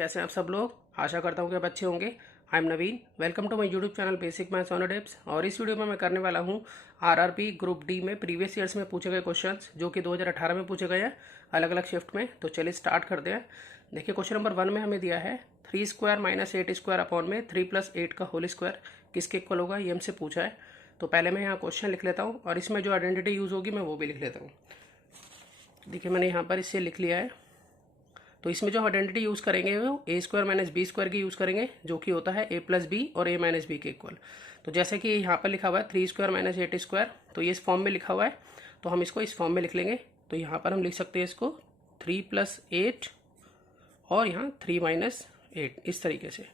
कैसे हैं आप सब लोग। आशा करता हूँ कि आप अच्छे होंगे। I am Naveen, welcome to my YouTube channel basic maths on tips. और इस वीडियो में मैं करने वाला हूँ आरआरबी ग्रुप डी में प्रीवियस ईयर्स में पूछे गए क्वेश्चंस जो कि 2018 में पूछे गए हैं अलग अलग शिफ्ट में। तो चलिए स्टार्ट करते हैं। देखिए क्वेश्चन नंबर 1 में हमें दिया है 3 स्क्वायर माइनस 8 स्क्वायर अपॉन में 3 प्लस 8 का होल स्क्वायर किसके इक्वल होगा, ये हमसे पूछा है। तो पहले मैं यहाँ क्वेश्चन लिख लेता हूँ और इसमें जो आइडेंटिटी यूज़ होगी मैं वो भी लिख लेता हूँ। देखिए मैंने यहाँ पर इससे लिख लिया है। तो इसमें जो आइडेंटिटी यूज़ करेंगे वो ए स्क्वायर माइनस बी स्क्वायर की यूज़ करेंगे, जो कि होता है ए प्लस बी और ए माइनस बी के इक्वल। तो जैसे कि यहाँ पर लिखा हुआ है 3 स्क्वायर माइनस 8 स्क्वायर, तो ये इस फॉर्म में लिखा हुआ है, तो हम इसको इस फॉर्म में लिख लेंगे। तो यहाँ पर हम लिख सकते हैं इसको 3 प्लस 8 और यहाँ 3 माइनस 8 इस तरीके से।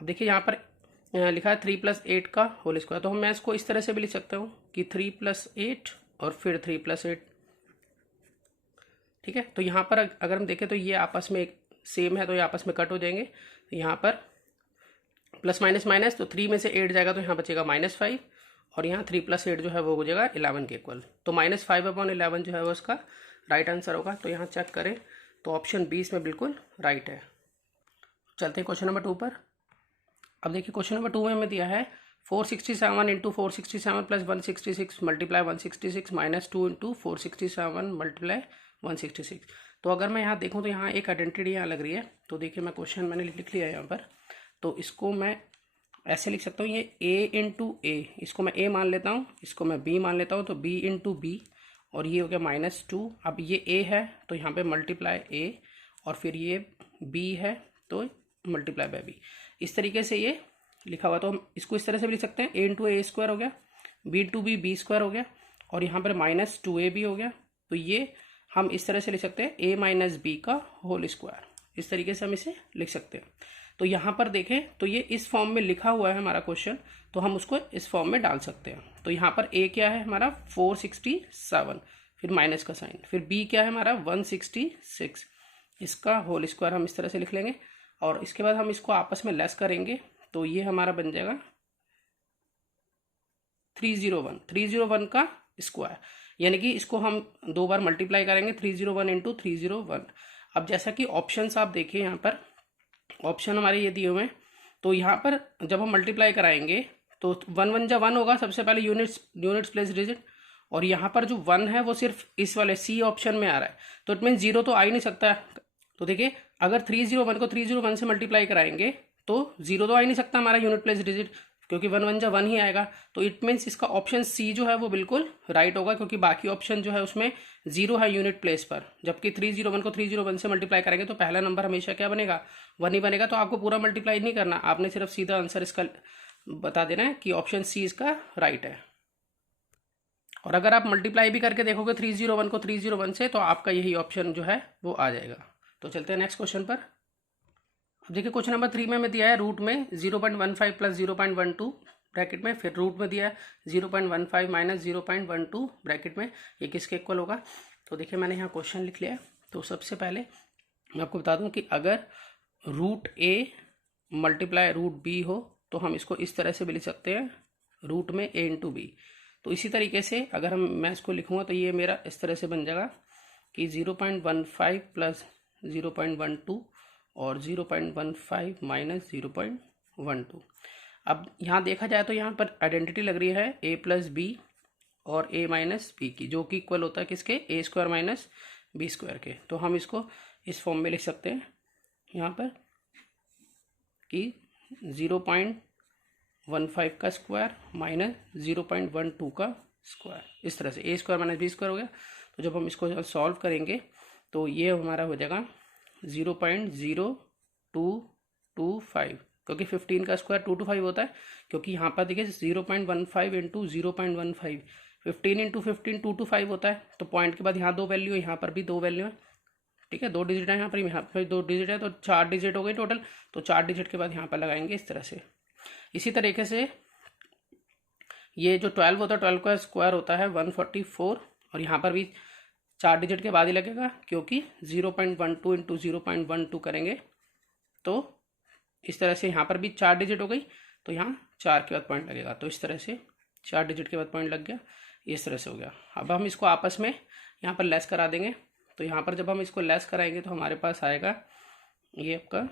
अब देखिए यहाँ पर लिखा है 3 प्लस 8 का होल स्क्वायर, तो मैं इसको इस तरह से भी लिख सकता हूँ कि 3 प्लस 8 और फिर 3 प्लस 8। ठीक है, तो यहाँ पर अगर हम देखें तो ये आपस में एक सेम है, तो ये आपस में कट हो जाएंगे। तो यहाँ पर प्लस माइनस माइनस, तो 3 में से 8 जाएगा तो यहाँ बचेगा -5 और यहाँ 3 प्लस 8 जो है वो हो जाएगा 11 के इक्वल। तो -5/11 जो है वो उसका राइट आंसर होगा। तो यहाँ चेक करें तो ऑप्शन 20 में बिल्कुल राइट है। चलते हैं क्वेश्चन नंबर 2 पर। अब देखिए क्वेश्चन नंबर 2 में हमें दिया है 467 into 467 plus 166 multiply 166 minus 2 into 467 multiply 166। तो अगर मैं यहाँ देखूँ तो यहाँ एक आइडेंटिटी यहाँ लग रही है। तो देखिए मैं क्वेश्चन मैंने लिख लिया है यहाँ पर, तो इसको मैं ऐसे लिख सकता हूँ, ये a इंटू ए, इसको मैं a मान लेता हूँ, इसको मैं b मान लेता हूँ, तो b इंटू बी और ये हो गया -2। अब ये a है तो यहाँ पे मल्टीप्लाई a और फिर ये b है तो मल्टीप्लाई बाय b। इस तरीके से ये लिखा हुआ, तो हम इसको इस तरह से भी लिख सकते हैं, a इंटू ए स्क्वायर हो गया, b into b b square हो गया और यहाँ पर -2ab हो गया। तो ये हम इस तरह से लिख सकते हैं a माइनस बी का होल स्क्वायर, इस तरीके से हम इसे लिख सकते हैं। तो यहाँ पर देखें तो ये इस फॉर्म में लिखा हुआ है हमारा क्वेश्चन, तो हम उसको इस फॉर्म में डाल सकते हैं। तो यहाँ पर a क्या है हमारा 467, फिर माइनस का साइन, फिर b क्या है हमारा 166, इसका होल स्क्वायर हम इस तरह से लिख लेंगे और इसके बाद हम इसको आपस में लेस करेंगे। तो ये हमारा बन जाएगा 301 का स्क्वायर, यानी कि इसको हम 2 बार मल्टीप्लाई करेंगे 301 इंटू 301। अब जैसा कि ऑप्शंस आप देखिए यहाँ पर ऑप्शन हमारे ये दिए हुए हैं, तो यहाँ पर जब हम मल्टीप्लाई कराएंगे तो 1 1 जा 1 होगा, सबसे पहले यूनिट्स प्लेस डिजिट, और यहाँ पर जो 1 है वो सिर्फ इस वाले सी ऑप्शन में आ रहा है, तो इट मीन 0 तो आ ही नहीं सकता। तो देखिए अगर 301 को 301 से मल्टीप्लाई कराएंगे तो 0 तो आ ही नहीं सकता हमारा यूनिट प्लेस डिजिट, क्योंकि 1 1 जा 1 ही आएगा। तो इट मीन्स इसका ऑप्शन सी जो है वो बिल्कुल राइट होगा, क्योंकि बाकी ऑप्शन जो है उसमें 0 है यूनिट प्लेस पर, जबकि 301 को 301 से मल्टीप्लाई करेंगे तो पहला नंबर हमेशा क्या बनेगा 1 ही बनेगा। तो आपको पूरा मल्टीप्लाई नहीं करना, आपने सिर्फ सीधा आंसर इसका बता देना है कि ऑप्शन सी इसका राइट है। और अगर आप मल्टीप्लाई भी करके देखोगे 301 को 301 से तो आपका यही ऑप्शन जो है वो आ जाएगा। तो चलते हैं नेक्स्ट क्वेश्चन पर। अब देखिए क्वेश्चन नंबर 3 में हमें दिया है रूट में 0.15 प्लस 0.12 ब्रैकेट में, फिर रूट में दिया है 0.15 माइनस 0.12 ब्रैकेट में, ये किसके इक्वल होगा। तो देखिए मैंने यहाँ क्वेश्चन लिख लिया है। तो सबसे पहले मैं आपको बता दूं कि अगर root a multiply root b हो तो हम इसको इस तरह से भी लिख सकते हैं, रूट में a इंटू बी। तो इसी तरीके से अगर मैं इसको लिखूँगा तो ये मेरा इस तरह से बन जाएगा कि 0.15 प्लस 0.12 और 0.15 माइनस 0.12। अब यहाँ देखा जाए तो यहाँ पर आइडेंटिटी लग रही है a प्लस बी और a माइनस बी की, जो कि इक्वल होता है किसके, a square minus b square के। तो हम इसको इस फॉर्म में लिख सकते हैं यहाँ पर कि 0.15 का स्क्वायर माइनस 0.12 का स्क्वायर, इस तरह से a square minus b square हो गया। तो जब हम इसको सॉल्व करेंगे तो ये हमारा हो जाएगा 0.0225, क्योंकि 15 का स्क्वायर 225 होता है, क्योंकि यहाँ पर देखिए 0.15 इंटू 0.15, 15 इंटू 15 225 होता है। तो पॉइंट के बाद यहाँ 2 वैल्यू है, यहाँ पर भी 2 वैल्यू है, ठीक है, 2 डिजिट है यहाँ पर 2 डिजिट है, तो 4 डिजिट हो गई टोटल। तो 4 डिजिट के बाद यहाँ पर लगाएंगे इस तरह से। इसी तरीके से ये जो 12 होता है 12 का स्क्वायर होता है 144, और यहाँ पर भी 4 डिजिट के बाद ही लगेगा, क्योंकि 0.12 इंटू 0.12 करेंगे तो इस तरह से यहाँ पर भी 4 डिजिट हो गई, तो यहाँ 4 के बाद पॉइंट लगेगा। तो इस तरह से 4 डिजिट के बाद पॉइंट लग गया, इस तरह से हो गया। अब हम इसको आपस में यहाँ पर लेस करा देंगे। तो यहाँ पर जब हम इसको लेस कराएंगे तो हमारे पास आएगा ये आपका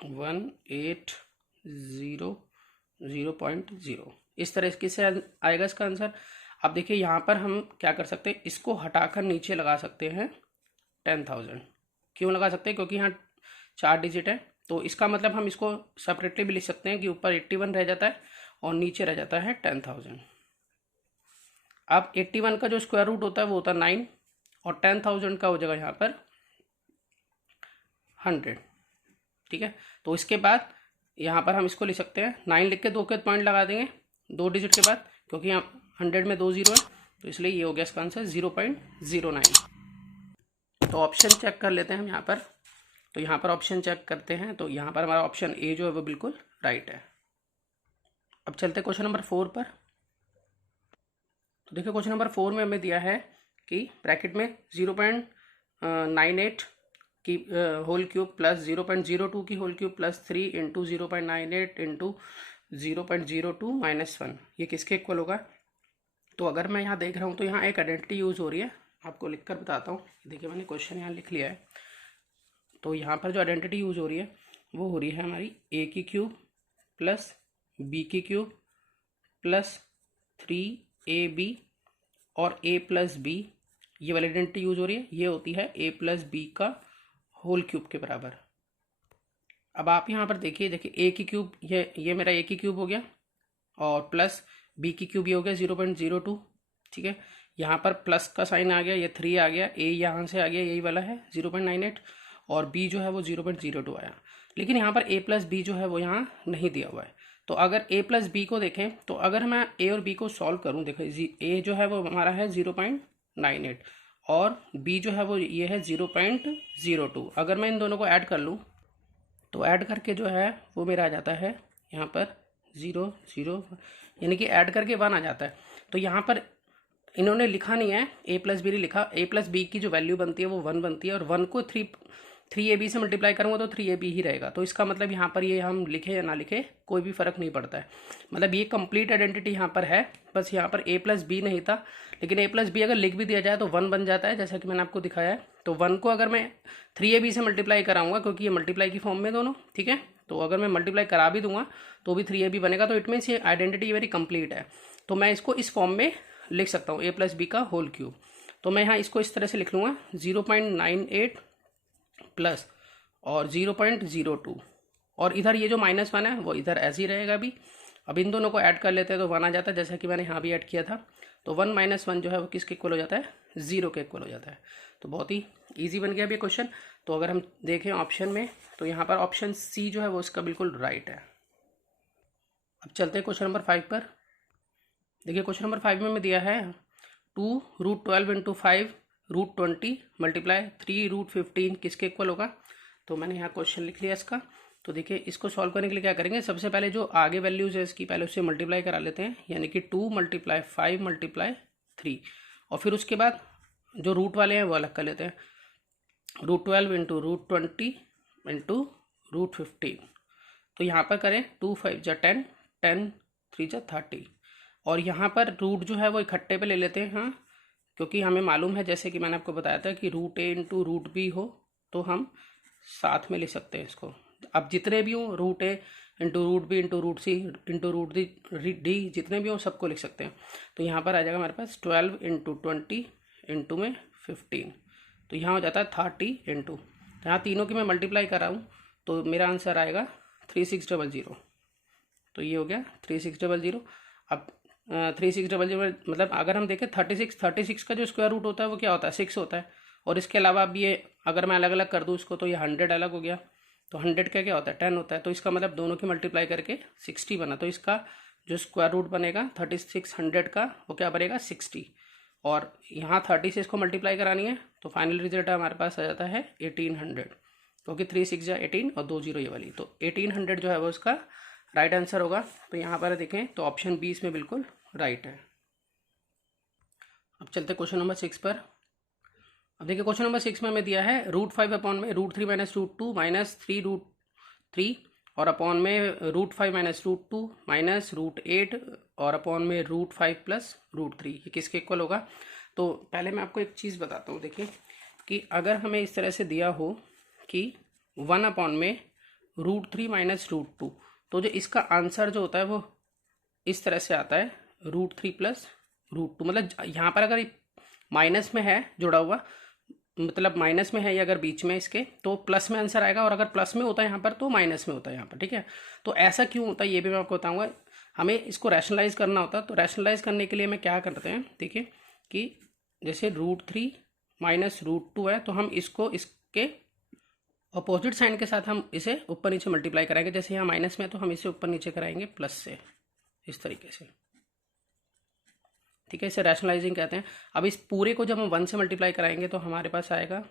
180.0 इस तरह से आएगा इसका आंसर। अब देखिए यहाँ पर हम क्या कर सकते हैं, इसको हटाकर नीचे लगा सकते हैं 10,000। क्यों लगा सकते हैं? क्योंकि यहाँ 4 डिजिट है, तो इसका मतलब हम इसको सेपरेटली भी लिख सकते हैं कि ऊपर 81 रह जाता है और नीचे रह जाता है 10,000। अब 81 का जो स्क्वायर रूट होता है वो होता है 9 और 10,000 का हो जाएगा यहाँ पर 100। ठीक है, तो इसके बाद यहाँ पर हम इसको लिख सकते हैं 9 लिख के 2 के पॉइंट लगा देंगे 2 डिजिट के बाद, क्योंकि यहाँ 100 में 2 जीरो है, तो इसलिए ये हो गया इसका आंसर 0.09। तो ऑप्शन चेक कर लेते हैं हम यहाँ पर। तो यहाँ पर ऑप्शन चेक करते हैं, तो यहाँ पर हमारा ऑप्शन ए जो है वो बिल्कुल राइट है। अब चलते हैं क्वेश्चन नंबर 4 पर। तो देखिए क्वेश्चन नंबर 4 में हमें दिया है कि ब्रैकेट में 0.98 की होल क्यूब प्लस 0.02 की whole cube plus 3 into 0.98 into 0.02 minus 1, ये किसके इक्वल होगा? तो अगर मैं यहाँ देख रहा हूँ तो यहाँ एक आइडेंटिटी यूज़ हो रही है, आपको लिख कर बताता हूँ। देखिए मैंने क्वेश्चन यहाँ लिख लिया है। तो यहाँ पर जो आइडेंटिटी यूज़ हो रही है वो हो रही है हमारी ए की क्यूब प्लस बी की क्यूब प्लस 3ab और a प्लस बी, ये वाली आइडेंटिटी यूज हो रही है। ये होती है a प्लस बी का होल क्यूब के बराबर। अब आप यहाँ पर देखिए a की क्यूब, ये मेरा a की क्यूब हो गया और प्लस b की क्यूब ये हो गया 0.02। ठीक है, यहाँ पर प्लस का साइन आ गया, ये 3 आ गया, a यहाँ से आ गया, यही वाला है 0.98 और b जो है वो 0.02 आया। लेकिन यहाँ पर a प्लस बी जो है वो यहाँ नहीं दिया हुआ है। तो अगर a प्लस बी को देखें, तो अगर मैं a और b को सॉल्व करूं, देखो a जो है वो हमारा है 0.98 और b जो है वो ये है 0.02। अगर मैं इन दोनों को ऐड कर लूं तो ऐड करके जो है वो मेरा आ जाता है यहाँ पर 0 यानी कि ऐड करके 1 आ जाता है। तो यहाँ पर इन्होंने लिखा नहीं है, a प्लस बी नहीं लिखा, a प्लस बी की जो वैल्यू बनती है वो 1 बनती है और 1 को 3ab से मल्टीप्लाई करूँगा तो 3ab ही रहेगा। तो इसका मतलब यहाँ पर ये हम लिखे या ना लिखे कोई भी फ़र्क नहीं पड़ता है, मतलब ये कंप्लीट आइडेंटिटी यहाँ पर है। बस यहाँ पर a प्लस बी नहीं था, लेकिन a प्लस बी अगर लिख भी दिया जाए तो 1 बन जाता है, जैसा कि मैंने आपको दिखाया है। तो 1 को अगर मैं 3ab से मल्टीप्लाई कराऊंगा, क्योंकि ये मल्टीप्लाई की फॉर्म में दोनों, ठीक है, तो अगर मैं मल्टीप्लाई करा भी दूंगा तो भी 3ab बनेगा। तो इट मीन्स ये आइडेंटिटी वेरी कंप्लीट है। तो मैं इसको इस फॉर्म में लिख सकता हूँ a प्लस बी का होल क्यूब। तो मैं यहाँ इसको इस तरह से लिख लूँगा 0.98 प्लस और 0.02 और इधर ये जो -1 है वो इधर ऐसे ही रहेगा अभी। अब इन दोनों को ऐड कर लेते हैं तो 1 आ जाता है, जैसा कि मैंने यहाँ भी ऐड किया था। तो 1 - 1 जो है वो किसके इक्वल हो जाता है? 0 के इक्वल हो जाता है। तो बहुत ही ईजी बन गया अभी क्वेश्चन। तो अगर हम देखें ऑप्शन में, तो यहाँ पर ऑप्शन सी जो है वो इसका बिल्कुल राइट है। अब चलते हैं क्वेश्चन नंबर 5 पर। देखिए क्वेश्चन नंबर 5 में दिया है 2√12 × 5√20 मल्टीप्लाई 3√15 किसके इक्वल होगा? तो मैंने यहाँ क्वेश्चन लिख लिया इसका। तो देखिए इसको सॉल्व करने के लिए क्या करेंगे, सबसे पहले जो आगे वैल्यूज है इसकी पहले उससे मल्टीप्लाई करा लेते हैं, यानी कि 2 × 5 × 3 और फिर उसके बाद जो रूट वाले हैं वो अलग कर लेते हैं। √12 × √20 × √15। तो यहाँ पर करें 2 × 5 = 10, 10 × 3 = 30 और यहाँ पर रूट जो है वो इकट्ठे पे ले लेते हैं। हाँ, क्योंकि हमें मालूम है, जैसे कि मैंने आपको बताया था कि √a × √b हो तो हम साथ में ले सकते हैं इसको। अब जितने भी हों √a × √b × √c × √d जितने भी हों सबको लिख सकते हैं। तो यहाँ पर आ जाएगा हमारे पास 12 × 20 इंटू में 15, तो यहाँ हो जाता है 30 इंटू, तो यहाँ तीनों की मैं मल्टीप्लाई कर रहा हूँ तो मेरा आंसर आएगा 3600। तो ये हो गया 3600। अब 3600 मतलब अगर हम देखें 36 का जो स्क्वायर रूट होता है वो क्या होता है? 6 होता है। और इसके अलावा अब ये अगर मैं अलग अलग कर दूँ इसको तो ये 100 अलग हो गया, तो 100 का क्या होता है? 10 होता है। तो इसका मतलब दोनों की मल्टीप्लाई करके 60 बना। तो इसका जो स्क्वायर रूट बनेगा 3600 का वो क्या बनेगा? 60। और यहाँ 30 से इसको मल्टीप्लाई करानी है तो फाइनल रिजल्ट हमारे पास आ जाता है 1800, क्योंकि 3 6 = 18 और 2 0 ये वाली, तो 1800 जो है वो उसका राइट आंसर होगा। तो यहाँ पर देखें तो ऑप्शन बी इसमें बिल्कुल राइट है। अब चलते क्वेश्चन नंबर 6 पर। अब देखिए क्वेश्चन नंबर 6 में हमें दिया है √5 अपॉन में √3 - √2 माइनस 3√3 और अपॉन में √5 - √2 माइनस √8 और अपॉन में √5 + √3, ये किसके इक्वल होगा? तो पहले मैं आपको एक चीज़ बताता हूँ। देखिए कि अगर हमें इस तरह से दिया हो कि 1 अपॉन में √3 माइनस √2। तो जो इसका आंसर जो होता है वो इस तरह से आता है, √3 प्लस √2। मतलब यहाँ पर अगर माइनस में है जुड़ा हुआ, मतलब माइनस में है या अगर बीच में इसके, तो प्लस में आंसर आएगा, और अगर प्लस में होता है यहाँ पर तो माइनस में होता है यहाँ पर। ठीक है, तो ऐसा क्यों होता है ये भी मैं आपको बताऊंगा। हमें इसको रैशनलाइज करना होता है, तो रैशनलाइज करने के लिए मैं क्या करते हैं, देखिए कि जैसे √3 माइनस √2 है, तो हम इसको इसके अपोजिट साइन के साथ हम इसे ऊपर नीचे मल्टीप्लाई कराएंगे। जैसे यहाँ माइनस में है तो हम इसे ऊपर नीचे कराएंगे प्लस से, इस तरीके से। ठीक है, इसे रैशनलाइजिंग कहते हैं। अब इस पूरे को जब हम 1 से मल्टीप्लाई कराएंगे तो हमारे पास आएगा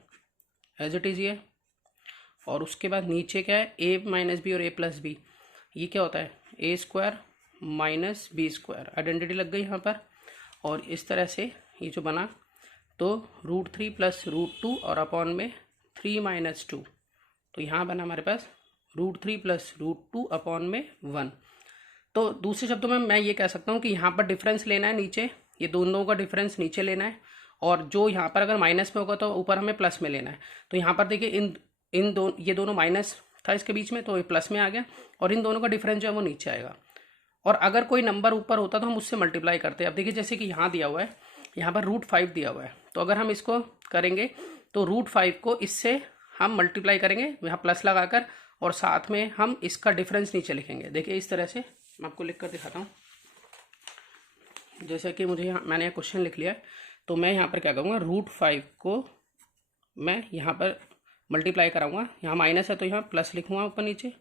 एज इट इज़ ये, और उसके बाद नीचे क्या है, a माइनस बी और a प्लस बी। ये क्या होता है, a² माइनस b²। आइडेंटिटी लग गई यहाँ पर, और इस तरह से ये जो बना, तो √3 प्लस √2 और अपॉन में 3 माइनस 2। तो यहाँ बना हमारे पास √3 प्लस √2 अपॉन में 1। तो दूसरे शब्दों में मैं ये कह सकता हूँ कि यहाँ पर डिफरेंस लेना है नीचे, ये दोनों का डिफरेंस नीचे लेना है, और जो यहाँ पर अगर माइनस में होगा तो ऊपर हमें प्लस में लेना है। तो यहाँ पर देखिए ये दोनों माइनस था इसके बीच में, तो ये प्लस में आ गया, और इन दोनों का डिफरेंस जो है वो नीचे आएगा। और अगर कोई नंबर ऊपर होता तो हम उससे मल्टीप्लाई करते हैं। अब देखिए जैसे कि यहाँ दिया हुआ है, यहाँ पर √5 दिया हुआ है, तो अगर हम इसको करेंगे तो √5 को इससे हम मल्टीप्लाई करेंगे यहाँ प्लस लगाकर, और साथ में हम इसका डिफरेंस नीचे लिखेंगे। देखिए इस तरह से मैं आपको लिख कर दिखाता हूँ। जैसे कि मैंने क्वेश्चन लिख लिया है, तो मैं यहाँ पर क्या करूँगा, √5 को मैं यहाँ पर मल्टीप्लाई कराऊंगा। यहाँ माइनस है तो यहाँ प्लस लिखूँगा ऊपर नीचे,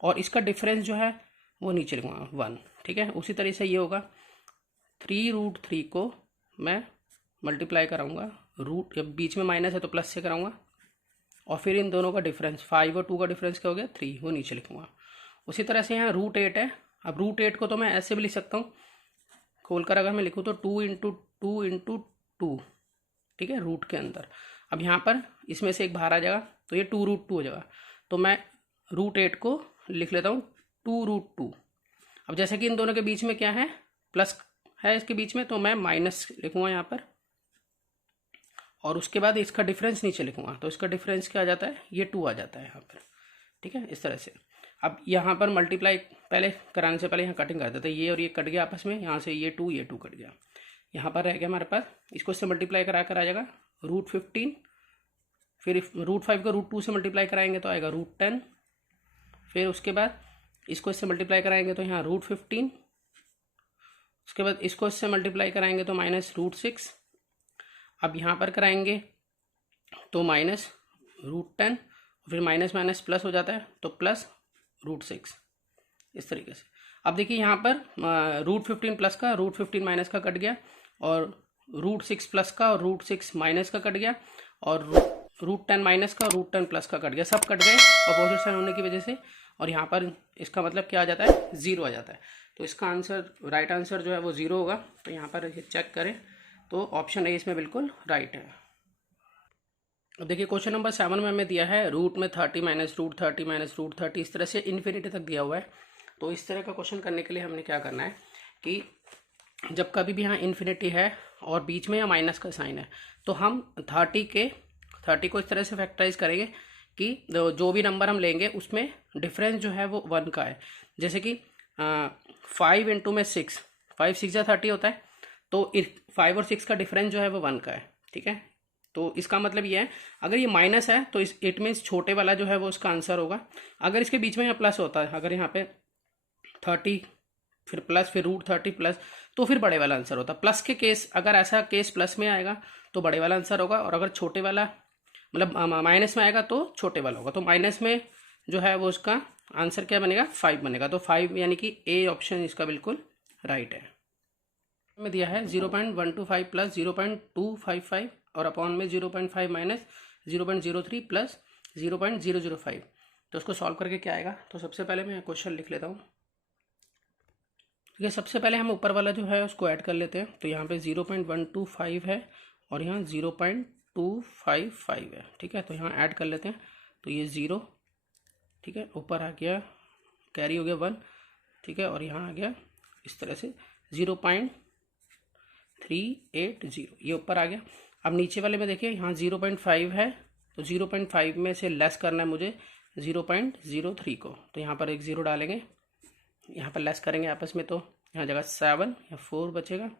और इसका डिफरेंस जो है वो नीचे लिखूँगा 1। ठीक है, उसी तरह से ये होगा 3√3 को मैं मल्टीप्लाई कराऊंगा, जब बीच में माइनस है तो प्लस से कराऊंगा, और फिर इन दोनों का डिफरेंस 5 और 2 का डिफरेंस क्या हो गया 3, वो नीचे लिखूँगा। उसी तरह से यहाँ √8 है। अब √8 को तो मैं ऐसे भी लिख सकता हूँ, खोलकर अगर मैं लिखूँ तो 2 इंटू 2 इंटू 2। ठीक है, रूट के अंदर। अब यहाँ पर इसमें से एक बाहर आ जाएगा तो ये 2√2 हो जाएगा। तो मैं √8 को लिख लेता हूँ 2√2। अब जैसे कि इन दोनों के बीच में क्या है, प्लस है इसके बीच में, तो मैं माइनस लिखूँगा यहाँ पर, और उसके बाद इसका डिफरेंस नीचे लिखूँगा। तो इसका डिफरेंस क्या आ जाता है, ये 2 आ जाता है यहाँ पर। ठीक है, इस तरह से। अब यहाँ पर मल्टीप्लाई पहले कराने से पहले यहाँ कटिंग कर देते हैं, ये और ये कट गया आपस में, यहाँ से ये 2 कट गया। यहाँ पर रह गया हमारे पास, इसको इससे मल्टीप्लाई करा कर आ जाएगा √15, फिर √5 को √2 से मल्टीप्लाई कराएंगे तो आएगा √10, फिर उसके बाद इसको इससे मल्टीप्लाई कराएंगे तो यहाँ √15, उसके बाद इसको इससे मल्टीप्लाई कराएंगे तो -√6। अब यहाँ पर कराएंगे तो -√10, फिर माइनस माइनस प्लस हो जाता है तो +√6, इस तरीके से। अब देखिए यहाँ पर √15 प्लस का √15 माइनस का कट गया, और √6 प्लस का और √6 माइनस का कट गया, और √10 माइनस का और √10 प्लस का कट गया, सब कट गए अपोजिट साइन होने की वजह से। और यहाँ पर इसका मतलब क्या आ जाता है, 0 आ जाता है। तो इसका आंसर, राइट आंसर जो है वो 0 होगा। तो यहाँ पर चेक करें तो ऑप्शन ए इसमें बिल्कुल राइट है। अब देखिए क्वेश्चन नंबर 7 में हमें दिया है रूट में 30 माइनस √30 माइनस √30, इस तरह से इन्फिनिटी तक दिया हुआ है। तो इस तरह का क्वेश्चन करने के लिए हमने क्या करना है कि जब कभी भी यहाँ इन्फिनिटी है और बीच में या माइनस का साइन है, तो हम 30 को इस तरह से फैक्टराइज करेंगे कि जो भी नंबर हम लेंगे उसमें डिफरेंस जो है वो 1 का है। जैसे कि 5 इंटू में 6, 5 6 या 30 होता है, तो 5 और 6 का डिफरेंस जो है वो 1 का है। ठीक है, तो इसका मतलब ये है, अगर ये माइनस है तो इट मीन्स छोटे वाला जो है वो उसका आंसर होगा। अगर इसके बीच में यहाँ प्लस होता है, अगर यहाँ पे 30 फिर प्लस फिर √30 प्लस, तो फिर बड़े वाला आंसर होता है। प्लस के केस, अगर ऐसा केस प्लस में आएगा तो बड़े वाला आंसर होगा, और अगर छोटे वाला मतलब माइनस में आएगा तो छोटे वाला होगा। तो माइनस में जो है वो उसका आंसर क्या बनेगा, 5 बनेगा। तो 5 यानी कि ए ऑप्शन इसका बिल्कुल राइट है। में दिया है 0.125 प्लस 0.255 और अपॉन में 0.5 माइनस 0.03 प्लस 0.005। तो उसको सॉल्व करके क्या आएगा, तो सबसे पहले मैं क्वेश्चन लिख लेता हूँ। ठीक है, सबसे पहले हम ऊपर वाला जो है उसको ऐड कर लेते हैं। तो यहाँ पे 0.125 है और यहाँ 0.255 है। ठीक है, तो यहाँ ऐड कर लेते हैं। तो ये 0, ठीक है, ऊपर आ गया, कैरी हो गया 1, ठीक है, और यहाँ आ गया इस तरह से 0.380, ये ऊपर आ गया। अब नीचे वाले में देखिए यहाँ 0.5 है, तो 0.5 में से लेस करना है मुझे, 0.03 को। तो यहाँ पर एक 0 डालेंगे, यहाँ पर लेस करेंगे आपस में, तो यहाँ जगह 7 या 4 बचेगा,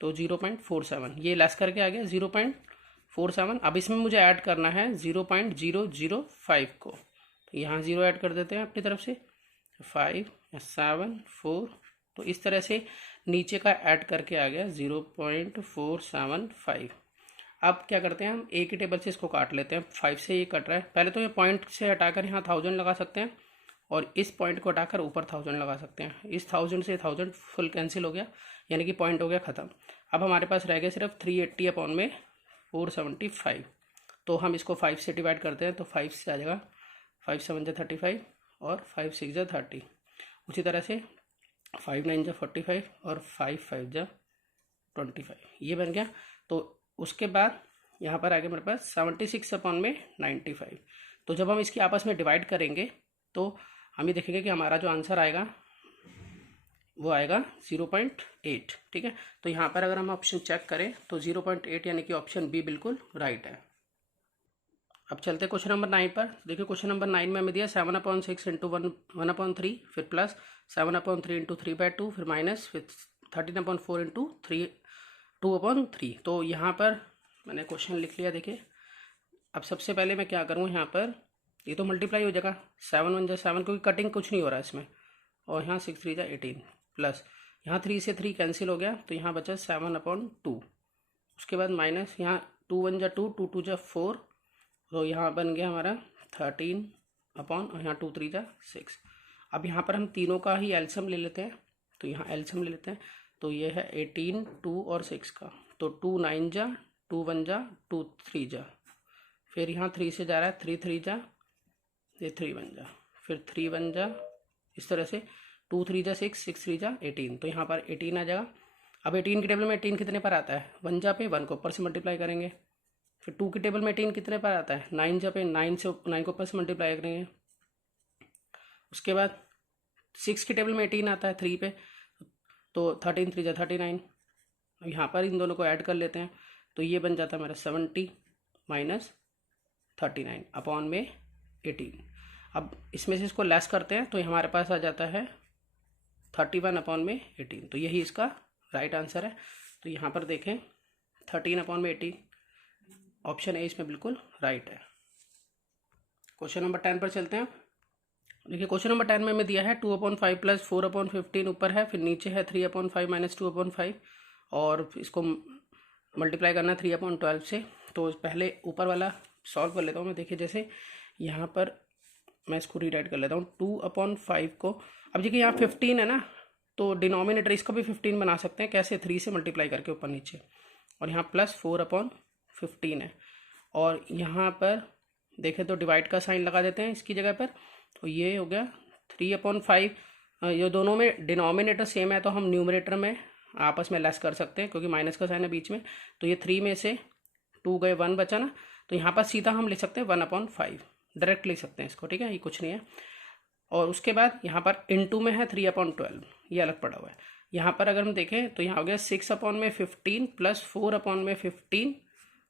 तो 0.47 ये लेस करके आ गया 0.47। अब इसमें मुझे ऐड करना है 0.005 को, तो यहाँ 0 ऐड कर देते हैं अपनी तरफ से, 5 या 7 4, तो इस तरह से नीचे का ऐड करके आ गया 0.475। अब क्या करते हैं, हम एक ही टेबल से इसको काट लेते हैं, 5 से ये कट रहा है, पहले तो ये पॉइंट से हटाकर यहाँ 1000 लगा सकते हैं, और इस पॉइंट को हटाकर ऊपर 1000 लगा सकते हैं। इस 1000 से 1000 फुल कैंसिल हो गया, यानी कि पॉइंट हो गया ख़त्म। अब हमारे पास रह गया सिर्फ 380 अपॉन में 475, तो हम इसको 5 से डिवाइड करते हैं, तो 5 से आ जाएगा 5 7 जा 35 और 5 6 जा 30। उसी तरह से 5 9 जा 45 और 5 5 जा 25, ये बन गया। तो उसके बाद यहाँ पर आ गया मेरे पास 76 अपॉन में 95। तो जब हम इसकी आपस में डिवाइड करेंगे तो हम ये देखेंगे कि हमारा जो आंसर आएगा वो आएगा 0.8। ठीक है, तो यहाँ पर अगर हम ऑप्शन चेक करें तो 0.8 यानी कि ऑप्शन बी बिल्कुल राइट है। अब चलते हैं क्वेश्चन नंबर 9 पर। देखिए क्वेश्चन नंबर 9 में हमें दिया 7/6 इंटू 1/3, फिर प्लस 7/3 इंटू 3/2, फिर माइनस, फिर 13/4 इंटू 2/3। तो यहाँ पर मैंने क्वेश्चन लिख लिया। देखिए अब सबसे पहले मैं क्या करूँ, यहाँ पर ये तो मल्टीप्लाई हो जाएगा, 7 1 जा 7, क्योंकि कटिंग कुछ नहीं हो रहा है इसमें, और यहाँ 6 3 जा 18, प्लस यहाँ 3 से 3 कैंसिल हो गया, तो यहाँ बचा 7/2। उसके बाद माइनस, यहाँ 2 1 जा 2, 2 2 जा 4, तो यहाँ बन गया हमारा 13 अपॉन, और यहाँ 2 3 जा 6। अब यहाँ पर हम तीनों का ही एलसीएम ले लेते हैं, तो यहाँ एलसीएम ले लेते हैं, तो ये है 18 2 और 6 का, तो 2 9 जा 2 1 जा 2 3 जा, फिर यहाँ 3 से जा रहा है 3 3 जा, ये 3 1 जा, फिर 3 1 जा, इस तरह से 2 3 जा 6 6 3 जा 18, तो यहाँ पर 18 आ जाएगा। अब 18 की टेबल में 18 कितने पर आता है, 1 जा पे 1 को ऊपर से मल्टीप्लाई करेंगे। फिर 2 की टेबल में 18 कितने पर आता है, 9 जा पे 9 से 9 को ऊपर से मल्टीप्लाई करेंगे। उसके बाद 6 की टेबल में 18 आता है 3 पे, तो 13 3 जा 39। अब यहाँ पर इन दोनों को ऐड कर लेते हैं, तो ये बन जाता है मेरा 70 माइनस 39 अपॉन में 18। अब इसमें से इसको लेस करते हैं, तो हमारे पास आ जाता है 31 अपॉन में 18, तो यही इसका राइट आंसर है। तो यहाँ पर देखें 13 अपॉन में 18, ऑप्शन ए इसमें बिल्कुल राइट है। क्वेश्चन नंबर 10 पर चलते हैं। देखिए क्वेश्चन नंबर 10 में हमें दिया है 2/5 प्लस 4/15 ऊपर है, फिर नीचे है 3/5 माइनस 2/5, और इसको मल्टीप्लाई करना है 3/12 से। तो पहले ऊपर वाला सॉल्व कर लेता हूँ मैं। देखिए जैसे यहाँ पर मैं इसको रीराइट कर लेता हूँ 2/5 को। अब देखिए यहाँ 15 है ना, तो डिनोमिनेटर इसका भी 15 बना सकते हैं, कैसे, 3 से मल्टीप्लाई करके ऊपर नीचे, और यहाँ प्लस 4/15 है, और यहाँ पर देखें तो डिवाइड का साइन लगा देते हैं इसकी जगह पर, तो ये हो गया 3/5। ये दोनों में डिनोमिनेटर सेम है, तो हम न्यूमरेटर में आपस में लेस कर सकते हैं, क्योंकि माइनस का साइन है बीच में। तो ये 3 में से 2 गए, 1 बचा ना, तो यहाँ पर सीधा हम लिख सकते हैं 1/5, डायरेक्ट लिख सकते हैं इसको। ठीक है, ये कुछ नहीं है। और उसके बाद यहाँ पर इनटू में है 3/12, ये अलग पड़ा हुआ है। यहाँ पर अगर हम देखें तो यहाँ हो गया 6/15 प्लस 4/15,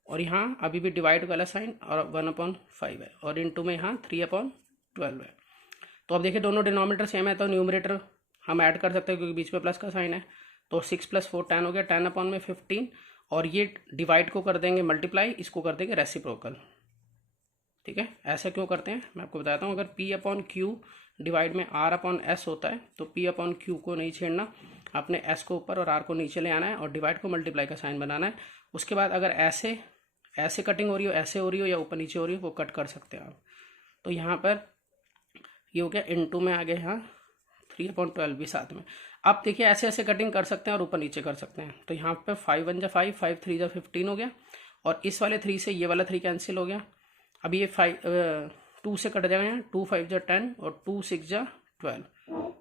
और यहाँ अभी भी डिवाइड वाला साइन, और 1/5 है, और इनटू में यहाँ 3/12 है। तो अब देखिए दोनों डिनोमिनेटर सेम है, तो न्यूमरेटर हम ऐड कर सकते हैं, क्योंकि बीच में प्लस का साइन है। तो 6 + 4 10 हो गया, 10/15, और ये डिवाइड को कर देंगे मल्टीप्लाई, इसको कर देंगे रेसिप्रोकल। ठीक है, ऐसा क्यों करते हैं मैं आपको बताता हूँ। अगर P/Q डिवाइड में R/S होता है, तो P/Q को नहीं छेड़ना, आपने S को ऊपर और R को नीचे ले आना है, और डिवाइड को मल्टीप्लाई का साइन बनाना है। उसके बाद अगर ऐसे कटिंग हो रही हो, ऐसे हो रही हो, या ऊपर नीचे हो रही हो, वो कट कर सकते हैं आप। तो यहाँ पर ये हो गया, इनटू में आ गया यहाँ 3/12 भी साथ में। आप देखिए ऐसे ऐसे कटिंग कर सकते हैं और ऊपर नीचे कर सकते हैं। तो यहाँ पे 5 1 जा 5, 5 3 जा 15 हो गया, और इस वाले 3 से ये वाला 3 कैंसिल हो गया। अब ये 2 से कट जाएगा, यहाँ 2 5 जा 10 और 2 6 जा 12,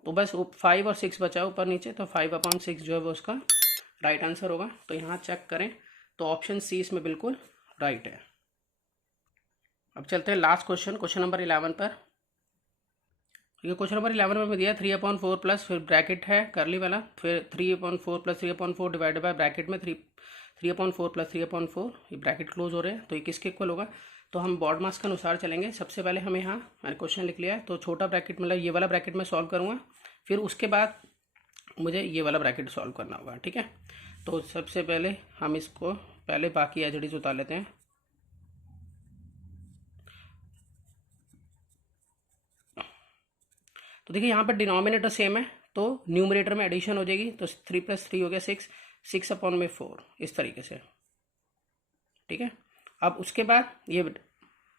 तो बस 5 और 6 बचा ऊपर नीचे, तो 5/6 जो है वो उसका राइट आंसर होगा। तो यहाँ चेक करें तो ऑप्शन सी इसमें बिल्कुल राइट है। अब चलते हैं लास्ट क्वेश्चन, क्वेश्चन नंबर 11 पर। ये क्वेश्चन नंबर 11 में दिया 3/4 प्लस, फिर ब्रैकेट है करली वाला, फिर 3/4 प्लस 3/4 डिवाइडेड बाय ब्रैकेट में 3/4 प्लस 3/4, ये ब्रैकेट क्लोज हो रहे हैं, तो ये किसके इक्वल होगा। तो हम बॉड मास के अनुसार चलेंगे। सबसे पहले हमें यहाँ मैंने क्वेश्चन लिख लिया है, तो छोटा ब्रैकेट मतलब ये वाला ब्रैकेट मैं सॉल्व करूँगा, फिर उसके बाद मुझे ये वाला ब्रैकेट सॉल्व करना होगा, ठीक है। तो सबसे पहले हम इसको पहले बाकी एज इट इज उतार लेते हैं। तो देखिए यहाँ पर डिनोमिनेटर सेम है, तो न्यूमरेटर में एडिशन हो जाएगी, तो 3 + 3 हो गया 6, 6/4 इस तरीके से, ठीक है। अब उसके बाद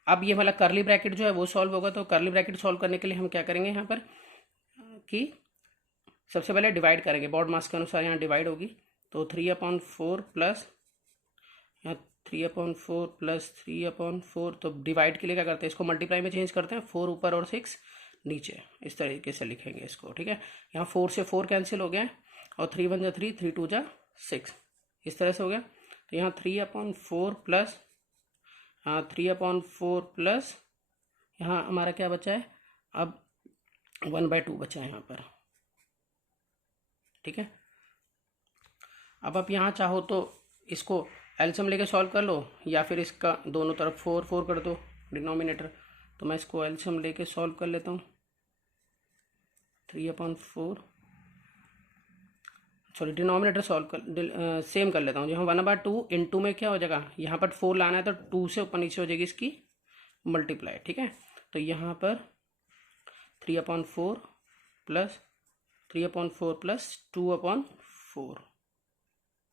अब ये वाला करली ब्रैकेट जो है वो सॉल्व होगा। तो करली ब्रैकेट सॉल्व करने के लिए हम क्या करेंगे यहाँ पर कि सबसे पहले डिवाइड करेंगे, बॉड मास के अनुसार यहाँ डिवाइड होगी। तो 3/4 प्लस यहाँ 3/4 प्लस 3/4, तो डिवाइड के लिए क्या करते हैं, इसको मल्टीप्लाई में चेंज करते हैं, 4 ऊपर और 6 नीचे, इस तरीके से लिखेंगे इसको, ठीक है। यहाँ 4 से 4 कैंसिल हो गया और 3 × 1 = 3, 3 × 2 = 6, इस तरह से हो गया। तो यहाँ 3/4 प्लस 3/4 प्लस यहाँ हमारा क्या बचा है, अब 1/2 बचा है यहाँ पर, ठीक है। अब आप यहाँ चाहो तो इसको एलसीएम लेके सॉल्व कर लो, या फिर इसका दोनों तरफ 4 4 कर दो डिनोमिनेटर। तो मैं इसको एलसीएम लेके सॉल्व कर लेता हूँ। 3/4 सॉरी डिनोमिनेटर सॉल्व कर सेम कर लेता हूँ। यहाँ 1/2 इंटू में क्या हो जाएगा, यहाँ पर 4 लाना है तो 2 से ऊपर नीचे हो जाएगी इसकी मल्टीप्लाई, ठीक है। तो यहाँ पर 3/4 प्लस 3/4 प्लस 2/4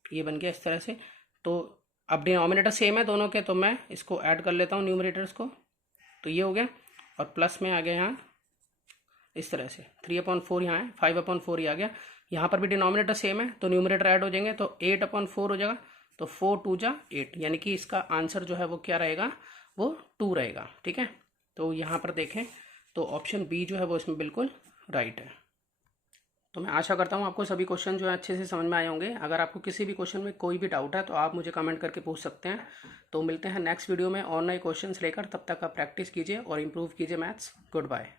ये बन गया इस तरह से। तो अब डिनोमिनेटर सेम है दोनों के, तो मैं इसको ऐड कर लेता हूँ न्यूमरेटर्स को, तो ये हो गया। और प्लस में आ गया यहाँ इस तरह से 3/4 यहाँ है, 5/4 ये आ गया। यहाँ पर भी डिनोमिनेटर सेम है तो न्यूमरेटर ऐड हो जाएंगे, तो 8/4 हो जाएगा। तो 4 × 2 = 8, यानी कि इसका आंसर जो है वो क्या रहेगा, वो 2 रहेगा, ठीक है। तो यहाँ पर देखें तो ऑप्शन बी जो है वो इसमें बिल्कुल राइट है। तो मैं आशा करता हूँ आपको सभी क्वेश्चन जो है अच्छे से समझ में आए होंगे। अगर आपको किसी भी क्वेश्चन में कोई भी डाउट है तो आप मुझे कमेंट करके पूछ सकते हैं। तो मिलते हैं नेक्स्ट वीडियो में और नए क्वेश्चंस लेकर, तब तक आप प्रैक्टिस कीजिए और इम्प्रूव कीजिए मैथ्स। Good bye.